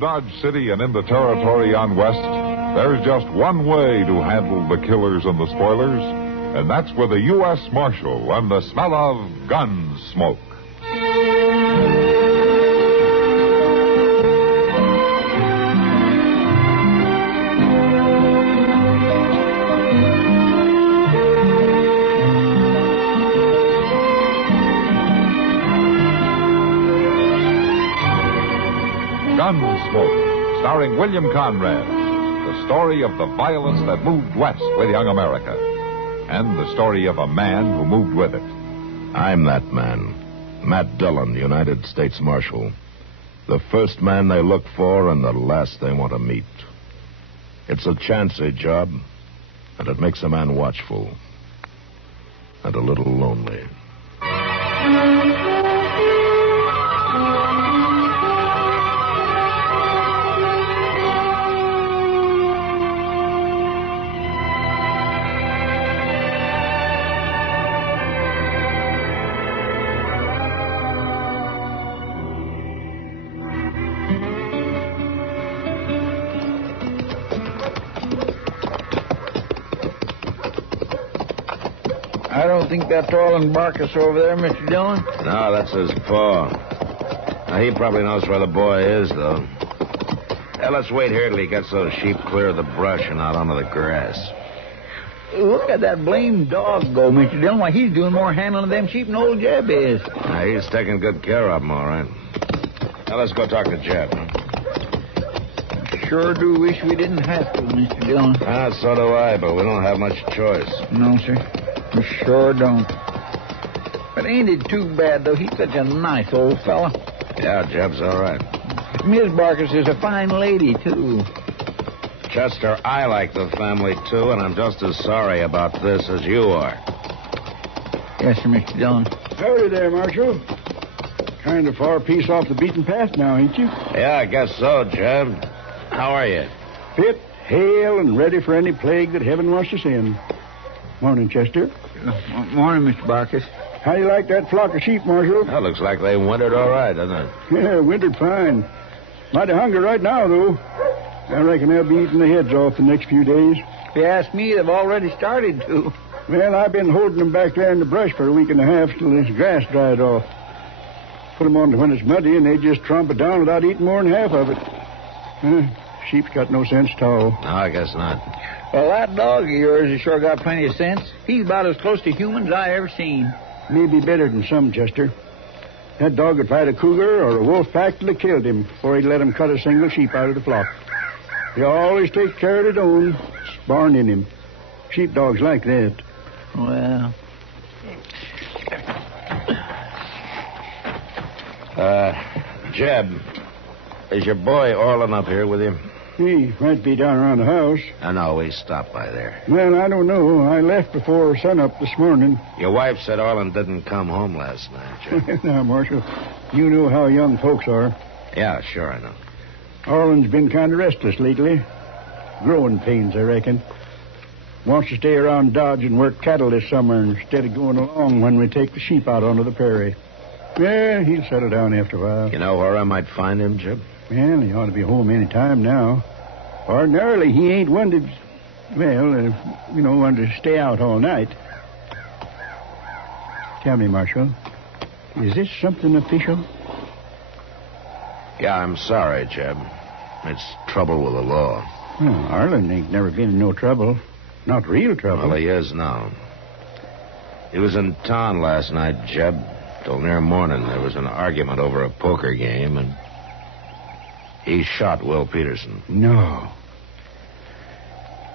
Dodge City and into territory on west, there's just one way to handle the killers and the spoilers, and that's with a U.S. Marshal and the smell of Gunsmoke. Gunsmoke, starring William Conrad, the story of the violence that moved west with young America, and the story of a man who moved with it. I'm that man, Matt Dillon, United States Marshal. The first man they look for and the last they want to meet. It's a chancy job, and it makes a man watchful and a little lonely. I don't think that's all in Barkus over there, Mr. Dillon. No, that's his paw. Now, he probably knows where the boy is, though. Let's wait here till he gets those sheep clear of the brush and out onto the grass. Look at that blamed dog go, Mr. Dillon. Why, he's doing more handling of them sheep than old Jeb is. Now, he's taking good care of them, all right. Now, let's go talk to Jeb. Sure do wish we didn't have to, Mr. Dillon. So do I, but we don't have much choice. No, sir. We sure don't. But ain't it too bad, though? He's such a nice old fella. Yeah, Jeb's all right. Miss Barkus is a fine lady, too. Chester, I like the family, too, and I'm just as sorry about this as you are. Yes, sir, Mr. Dillon. Howdy there, Marshal. Kind of far piece off the beaten path now, ain't you? Yeah, I guess so, Jeb. How are you? Fit, hale, and ready for any plague that heaven wants to send. Morning, Chester. Morning, Mr. Barkus. How do you like that flock of sheep, Marshal? That looks like they wintered all right, doesn't it? Yeah, wintered fine. Mighty hungry right now, though. I reckon they'll be eating their heads off the next few days. If you ask me, they've already started to. Well, I've been holding them back there in the brush for a week and a half till this grass dried off. Put them on when it's muddy, and they just tromp it down without eating more than half of it. Sheep's got no sense at all. No, I guess not. Well, that dog of yours has sure got plenty of sense. He's about as close to human as I ever seen. Maybe better than some, Chester. That dog would fight a cougar or a wolf pack till it killed him before he'd let him cut a single sheep out of the flock. He always takes care of his own. It's born in him. Sheepdogs like that. Well... Jeb, is your boy Orlin up here with you? He might be down around the house. No, he stopped by there. Well, I don't know. I left before sunup this morning. Your wife said Orlin didn't come home last night, Jeb. Now, Marshal, you know how young folks are. Yeah, sure, I know. Orlin's been kind of restless lately. Growing pains, I reckon. Wants to stay around Dodge and work cattle this summer instead of going along when we take the sheep out onto the prairie. Yeah, he'll settle down after a while. You know where I might find him, Jeb? Well, he ought to be home any time now. Ordinarily, he ain't one to, one to stay out all night. Tell me, Marshal, is this something official? Yeah, I'm sorry, Jeb. It's trouble with the law. Well, Arlen ain't never been in no trouble. Not real trouble. Well, he is now. He was in town last night, Jeb. Till near morning, there was an argument over a poker game, and he shot Will Peterson. No.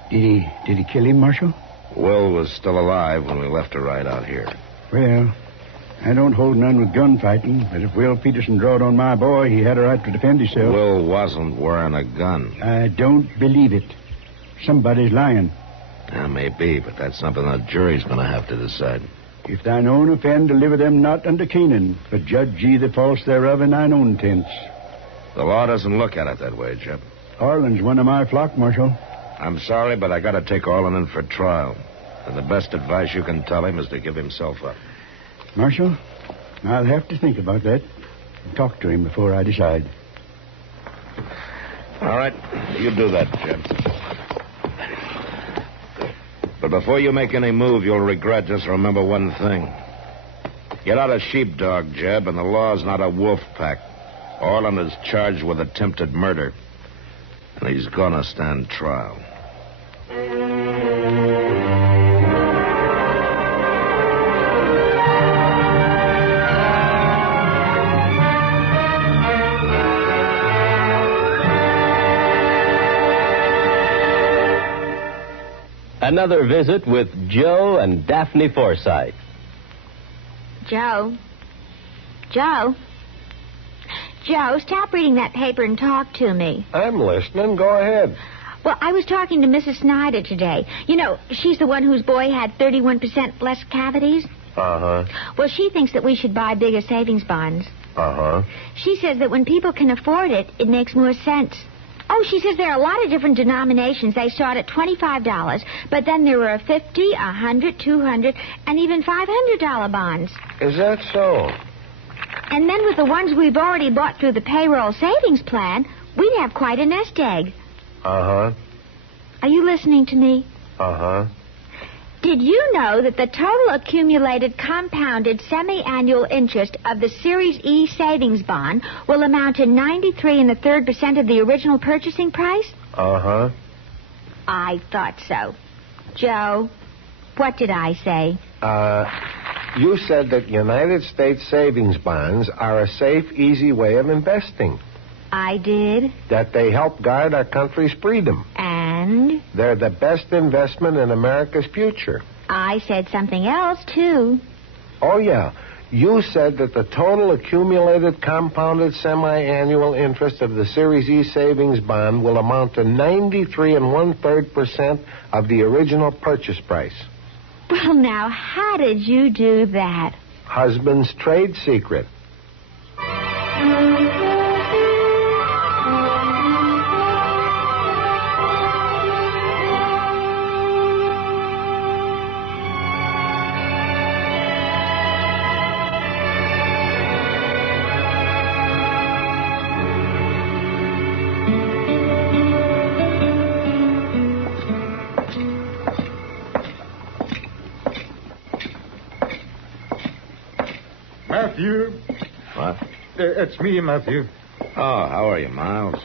Did he kill him, Marshal? Will was still alive when we left to ride out here. Well, I don't hold none with gunfighting, but if Will Peterson drawed on my boy, he had a right to defend himself. Will wasn't wearing a gun. I don't believe it. Somebody's lying. Maybe, but that's something the jury's going to have to decide. If thine own offend, deliver them not unto Canaan, but judge ye the false thereof in thine own tents. The law doesn't look at it that way, Jeb. Arlen's one of my flock, Marshal. I'm sorry, but I got to take Orlin in for trial. And the best advice you can tell him is to give himself up. Marshal, I'll have to think about that and talk to him before I decide. All right, you do that, Jeb. But before you make any move, you'll regret. Just remember one thing. You're not a sheepdog, Jeb, and the law's not a wolf pack. Orland is charged with attempted murder, and he's gonna stand trial. Another visit with Joe and Daphne Forsythe. Joe, stop reading that paper and talk to me. I'm listening. Go ahead. Well, I was talking to Mrs. Snyder today. You know, she's the one whose boy had 31% less cavities. Uh-huh. Well, she thinks that we should buy bigger savings bonds. Uh-huh. She says that when people can afford it, it makes more sense. Oh, she says there are a lot of different denominations. They start at $25, but then there are $50, $100, $200, and even $500 bonds. Is that so? And then with the ones we've already bought through the payroll savings plan, we'd have quite a nest egg. Uh-huh. Are you listening to me? Uh-huh. Did you know that the total accumulated compounded semi-annual interest of the Series E savings bond will amount to 93 1/3% of the original purchasing price? Uh-huh. I thought so. Joe, what did I say? You said that United States savings bonds are a safe, easy way of investing. I did. That they help guard our country's freedom. And? They're the best investment in America's future. I said something else, too. Oh, yeah. You said that the total accumulated compounded semi-annual interest of the Series E savings bond will amount to 93 1/3% of the original purchase price. Well, now, how did you do that? Husband's trade secret. Matthew. What? It's me, Matthew. Oh, how are you, Miles?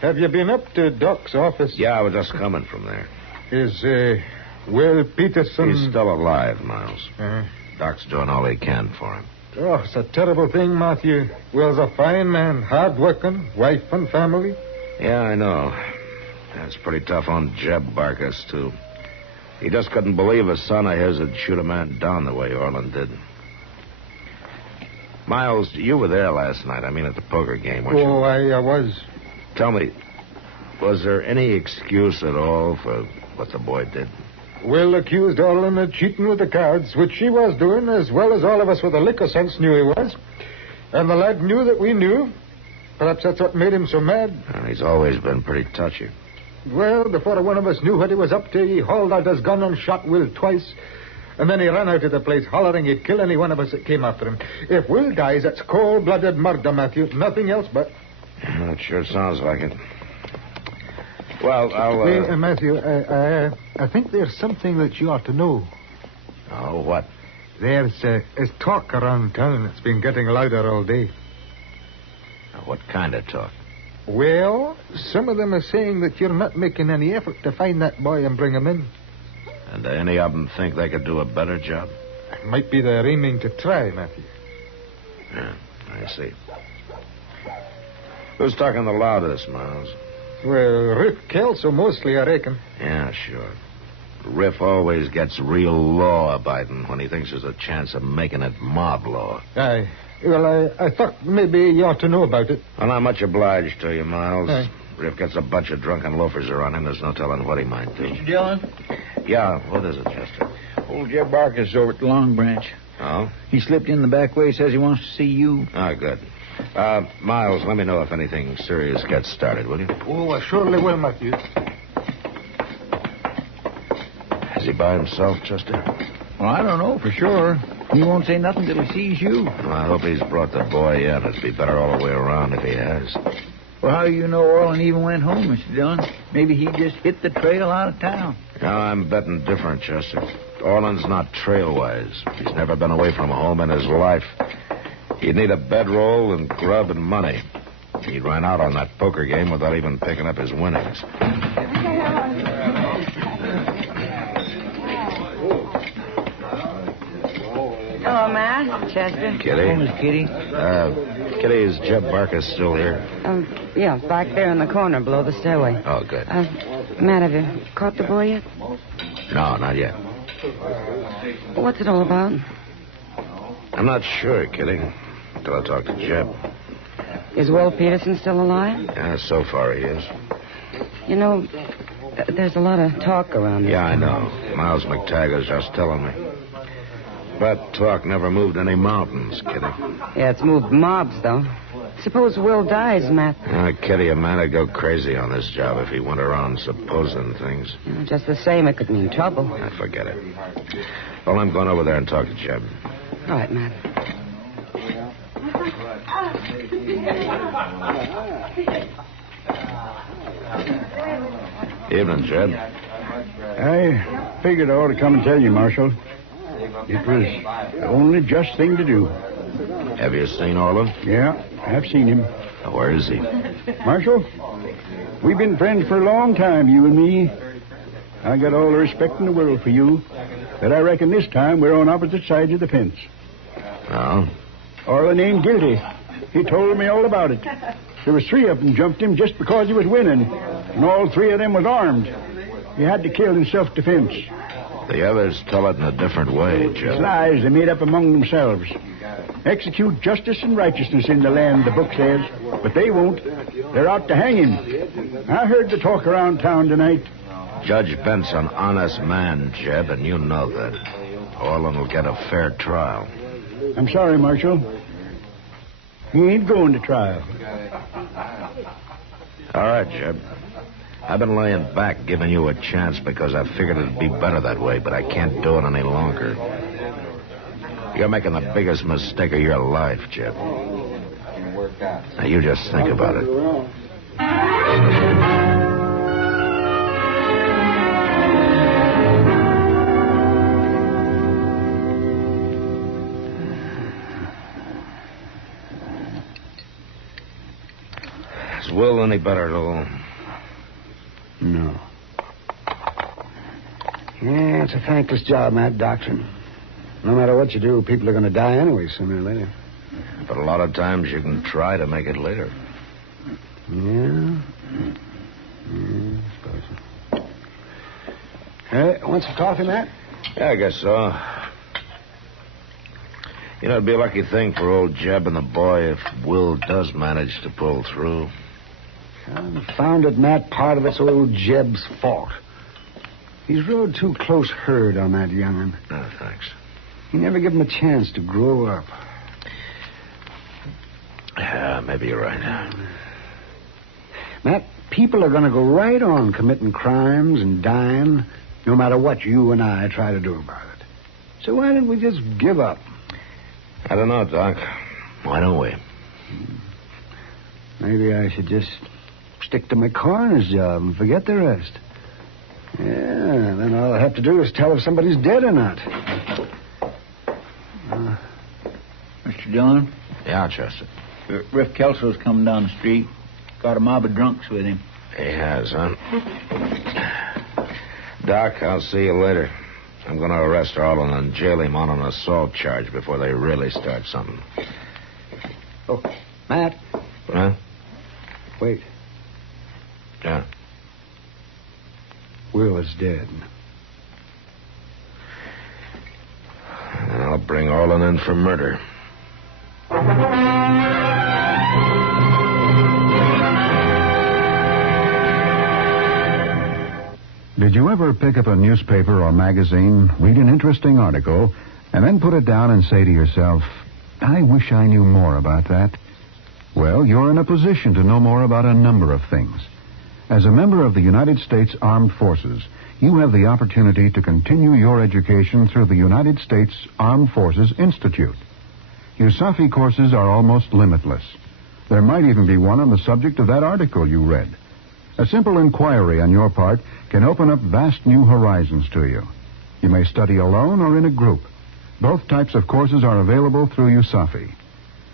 Have you been up to Doc's office? Yeah, I was just coming from there. Is, Will Peterson... He's still alive, Miles. Uh, Doc's doing all he can for him. Oh, it's a terrible thing, Matthew. Will's a fine man, hard-working, wife and family. Yeah, I know. That's pretty tough on Jeb Barkus, too. He just couldn't believe a son of his would shoot a man down the way Orland did. Miles, you were there last night. I mean, at the poker game, weren't you? Oh, I was. Tell me, was there any excuse at all for what the boy did? Will accused Orland of cheating with the cards, which she was doing, as well as all of us with a liquor sense knew he was. And the lad knew that we knew. Perhaps that's what made him so mad. Well, he's always been pretty touchy. Well, before one of us knew what he was up to, he hauled out his gun and shot Will twice. And then he ran out of the place, hollering he'd kill any one of us that came after him. If Will dies, that's cold-blooded murder, Matthew. Nothing else but... Yeah, it sure sounds like it. Well, I'll... Matthew, I think there's something that you ought to know. Oh, what? There's talk around town. It's been getting louder all day. What kind of talk? Well, some of them are saying that you're not making any effort to find that boy and bring him in. And any of them think they could do a better job? It might be they're aiming to try, Matthew. Yeah, I see. Who's talking the loudest, Miles? Well, Riff Kelso mostly, I reckon. Yeah, sure. Riff always gets real law-abiding when he thinks there's a chance of making it mob law. Aye. Well, I thought maybe you ought to know about it. Well, I'm much obliged to you, Miles. Aye. Riff gets a bunch of drunken loafers around him. There's no telling what he might do. Mr. Dillon? Yeah, what is it, Chester? Old Jeb Barkus over at the Long Branch. Oh? He slipped in the back way, says he wants to see you. Oh, good. Miles, let me know if anything serious gets started, will you? Oh, I surely will, Matthew. Is he by himself, Chester? Well, I don't know for sure. He won't say nothing till he sees you. Well, I hope he's brought the boy in. It'd be better all the way around if he has. Well, how do you know Orland even went home, Mr. Dillon? Maybe he just hit the trail out of town. No, I'm betting different, Chester. Orland's not trail-wise. He's never been away from home in his life. He'd need a bedroll and grub and money. He ran out on that poker game without even picking up his winnings. Hello, Matt. Chester. Kitty. Home is Kitty. Kitty, is Jeb Barker still here? Yeah, back there in the corner below the stairway. Oh, good. Matt, have you caught the boy yet? No, not yet. What's it all about? I'm not sure, Kitty, until I talk to Jeb. Is Will Peterson still alive? Yeah, so far he is. You know, there's a lot of talk around here. Yeah, I know. Miles McTaggart's just telling me. But talk never moved any mountains, Kitty. Yeah, it's moved mobs, though. Suppose Will dies, Matt. Kitty, a man would go crazy on this job if he went around supposing things. Just the same, it could mean trouble. Forget it. Well, I'm going over there and talk to Jeb. All right, Matt. Evening, Jeb. I figured I ought to come and tell you, Marshal. It was the only just thing to do. Have you seen Orland? Yeah, I've seen him. Where is he? Marshal, we've been friends for a long time, you and me. I got all the respect in the world for you, but I reckon this time we're on opposite sides of the fence. Oh? Orland ain't guilty. He told me all about it. There was 3 of them jumped him just because he was winning, and all 3 of them was armed. He had to kill in self-defense. The others tell it in a different way, It's Jeb. lies they made up among themselves. Execute justice and righteousness in the land, the book says, but they won't. They're out to hang him. I heard the talk around town tonight. Judge Bent's an honest man, Jeb, and you know that. Orland will get a fair trial. I'm sorry, Marshal. He ain't going to trial. All right, Jeb. I've been laying back, giving you a chance because I figured it'd be better that way, but I can't do it any longer. You're making the biggest mistake of your life, Jeb. Now, you just think about it. Is Will any better at all? No. Yeah, it's a thankless job, Matt, doctoring. No matter what you do, people are going to die anyway sooner or later. But a lot of times you can try to make it later. Yeah? I suppose so. Hey, want some coffee, Matt? Yeah, I guess so. You know, it'd be a lucky thing for old Jeb and the boy if Will does manage to pull through. Confound it, Matt. Part of it's old Jeb's fault. He's rode too close herd on that young'un. No, thanks. He never gave him a chance to grow up. Yeah, maybe you're right. Matt, people are going to go right on committing crimes and dying, no matter what you and I try to do about it. So why don't we just give up? I don't know, Doc. Why don't we? Maybe I should just stick to my coroner's job and forget the rest. Yeah, then all I have to do is tell if somebody's dead or not. Mr. Dillon? Yeah, Chester. Riff Kelso's coming down the street. Got a mob of drunks with him. He has, huh? Doc, I'll see you later. I'm going to arrest Orland and jail him on an assault charge before they really start something. Oh, Matt. Huh? Wait. Yeah. Will is dead. And I'll bring Orland in for murder. Did you ever pick up a newspaper or magazine, read an interesting article, and then put it down and say to yourself, I wish I knew more about that? Well, you're in a position to know more about a number of things. As a member of the United States Armed Forces, you have the opportunity to continue your education through the United States Armed Forces Institute. USAFI courses are almost limitless. There might even be one on the subject of that article you read. A simple inquiry on your part can open up vast new horizons to you. You may study alone or in a group. Both types of courses are available through USAFI.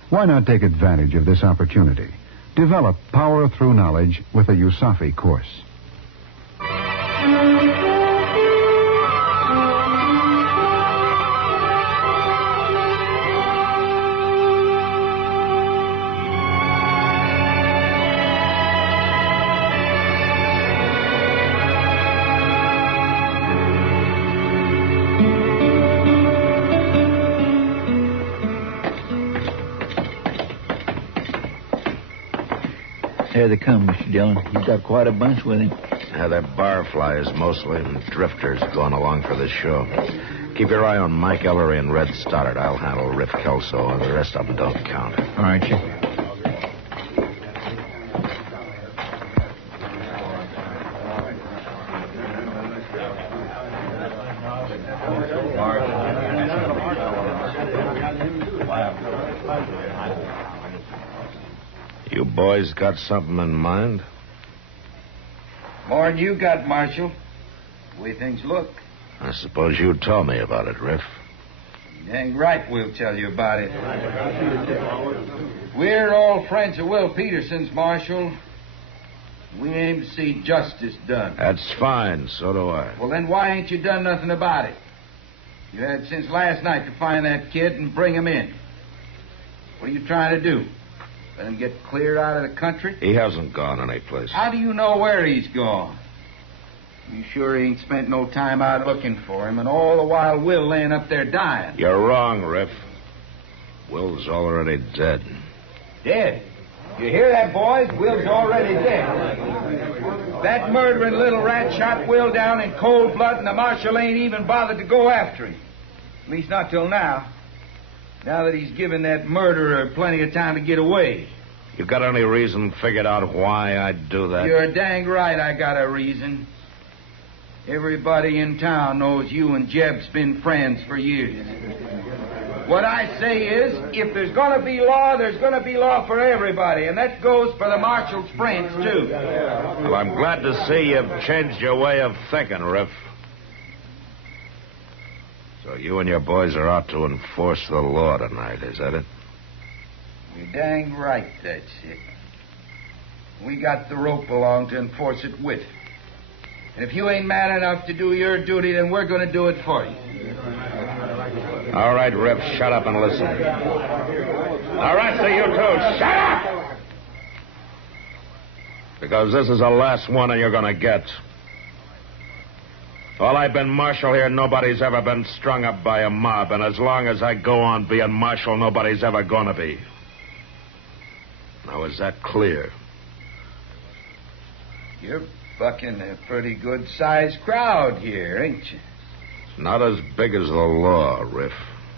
Why not take advantage of this opportunity? Develop power through knowledge with a USAFI course. There they come, Mr. Dillon. He's got quite a bunch with him. Yeah, they're barflies mostly, and drifters going along for this show. Keep your eye on Mike Ellery and Red Stoddard. I'll handle Riff Kelso. The rest of them don't count. All right, sir. You boys got something in mind? More'n you got, Marshal. The way things look. I suppose you tell me about it, Riff. You dang right we'll tell you about it. We're all friends of Will Peterson's, Marshal. We aim to see justice done. That's fine. So do I. Well, then why ain't you done nothing about it? You had since last night to find that kid and bring him in. What are you trying to do? Let him get cleared out of the country? He hasn't gone anyplace. How do you know where he's gone? You sure he ain't spent no time out looking for him, and all the while Will laying up there dying. You're wrong, Riff. Will's already dead. Dead? You hear that, boys? Will's already dead. That murdering little rat shot Will down in cold blood, and the marshal ain't even bothered to go after him. At least not till now. Now that he's given that murderer plenty of time to get away. You got any reason figured out why I'd do that? You're dang right I got a reason. Everybody in town knows you and Jeb's been friends for years. What I say is, if there's going to be law, there's going to be law for everybody, and that goes for the marshal's friends, too. Well, I'm glad to see you've changed your way of thinking, Riff. So you and your boys are out to enforce the law tonight, is that it? You're dang right that's it. We got the rope along to enforce it with. And if you ain't man enough to do your duty, then we're going to do it for you. All right, Riff, shut up and listen. The rest of you two, shut up! Because this is the last one you're going to get. While I've been marshal here, nobody's ever been strung up by a mob, and as long as I go on being marshal, nobody's ever going to be. Now, is that clear? You're bucking a pretty good-sized crowd here, ain't you? It's not as big as the law, Riff.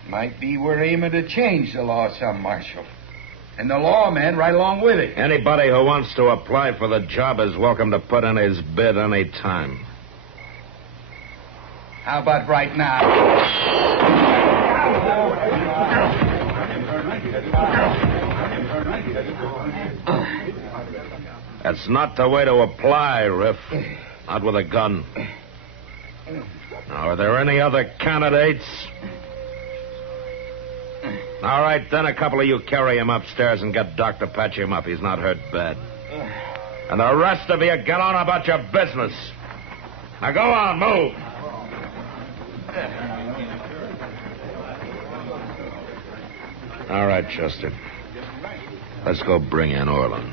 Might be we're aiming to change the law some, Marshal. And the lawmen right along with it. Anybody who wants to apply for the job is welcome to put in his bid any time. How about right now? That's not the way to apply, Riff. Not with a gun. Now, are there any other candidates? All right, then a couple of you carry him upstairs and get Doc to patch him up. He's not hurt bad. And the rest of you get on about your business. Now, go on, move. All right, Chester. Let's go bring in Orland.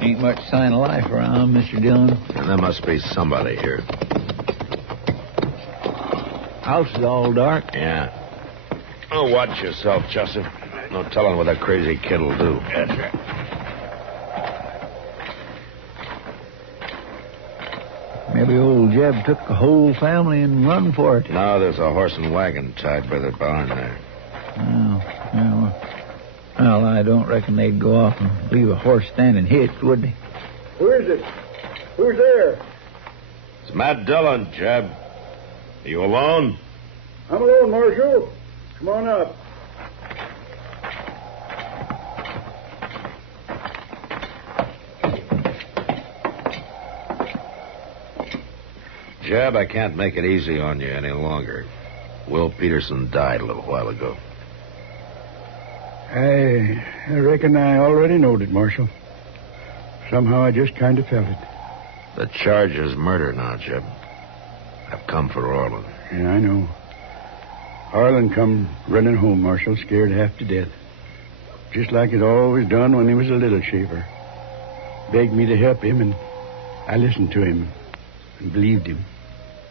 Ain't much sign of life around, Mr. Dillon. And there must be somebody here. House is all dark. Yeah. Oh, watch yourself, Chester. No telling what that crazy kid will do. That's right. Maybe old Jeb took the whole family and run for it. No, there's a horse and wagon tied by the barn there. Oh, well, I don't reckon they'd go off and leave a horse standing hitched, would they? Who is it? Who's there? It's Matt Dillon, Jeb. Are you alone? I'm alone, Marshal. Come on up. Jeb, I can't make it easy on you any longer. Will Peterson died a little while ago. I reckon I already knowed it, Marshal. Somehow I just kind of felt it. The charge is murder now, Jeb. I've come for Orland. Yeah, I know. Harlan come running home, Marshal, scared half to death. Just like he'd always done when he was a little shaver. Begged me to help him, and I listened to him and believed him.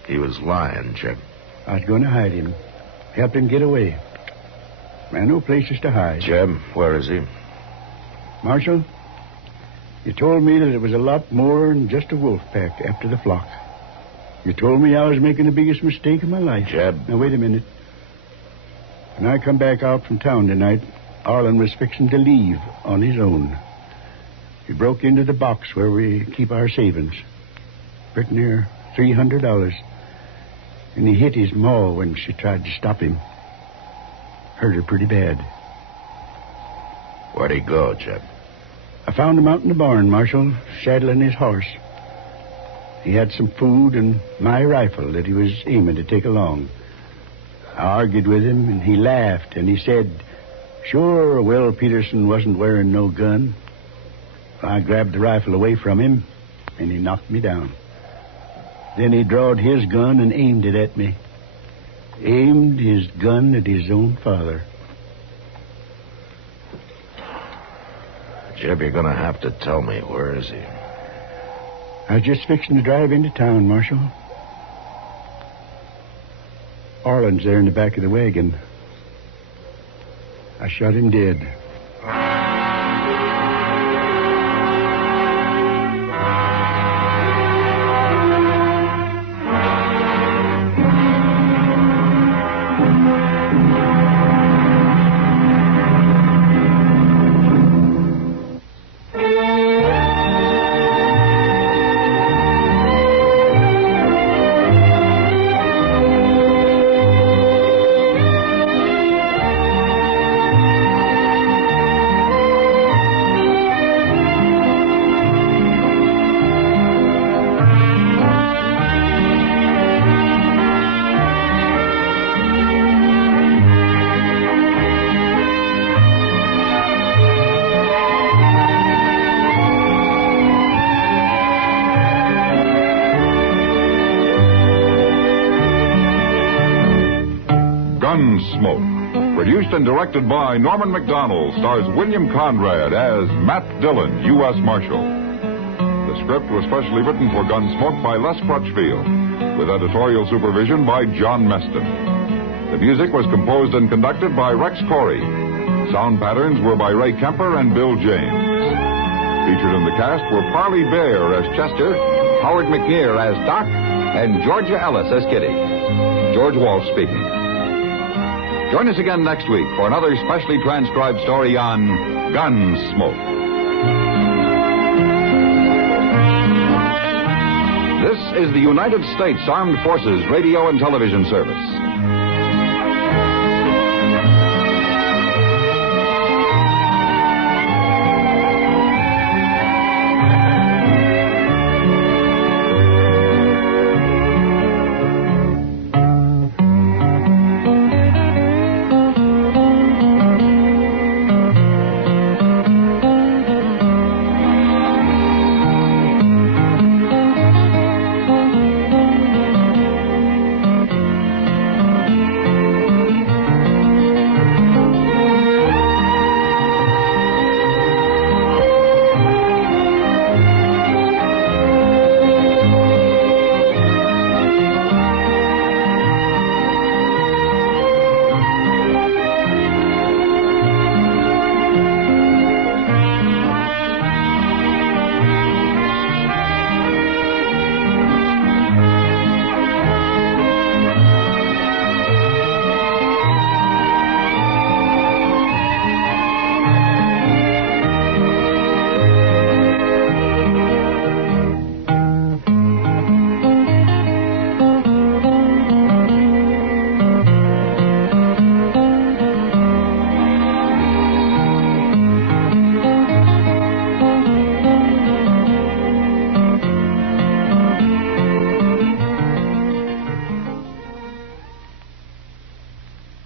He was lying, Jeb. I was going to hide him, help him get away. I know places to hide. Jeb, where is he? Marshal, you told me that it was a lot more than just a wolf pack after the flock. You told me I was making the biggest mistake of my life. Jeb. Now, wait a minute. When I come back out from town tonight, Arlen was fixing to leave on his own. He broke into the box where we keep our savings. Pretty near $300. And he hit his ma when she tried to stop him. Hurt her pretty bad. Where'd he go, Jeb? I found him out in the barn, Marshal, saddling his horse. He had some food and my rifle that he was aiming to take along. I argued with him, and he laughed, and he said, sure, Will Peterson wasn't wearing no gun. I grabbed the rifle away from him, and he knocked me down. Then he drawed his gun and aimed it at me. Aimed his gun at his own father. Jeb, you're going to have to tell me. Where is he? I was just fixing to drive into town, Marshal. Arlen's there in the back of the wagon. I shot him dead. Gunsmoke, produced and directed by Norman MacDonnell, stars William Conrad as Matt Dillon, U.S. Marshal. The script was specially written for Gunsmoke by Les Crutchfield, with editorial supervision by John Meston. The music was composed and conducted by Rex Corey. Sound patterns were by Ray Kemper and Bill James. Featured in the cast were Parley Baer as Chester, Howard McNear as Doc, and Georgia Ellis as Kitty. George Walsh speaking. Join us again next week for another specially transcribed story on Gunsmoke. This is the United States Armed Forces Radio and Television Service.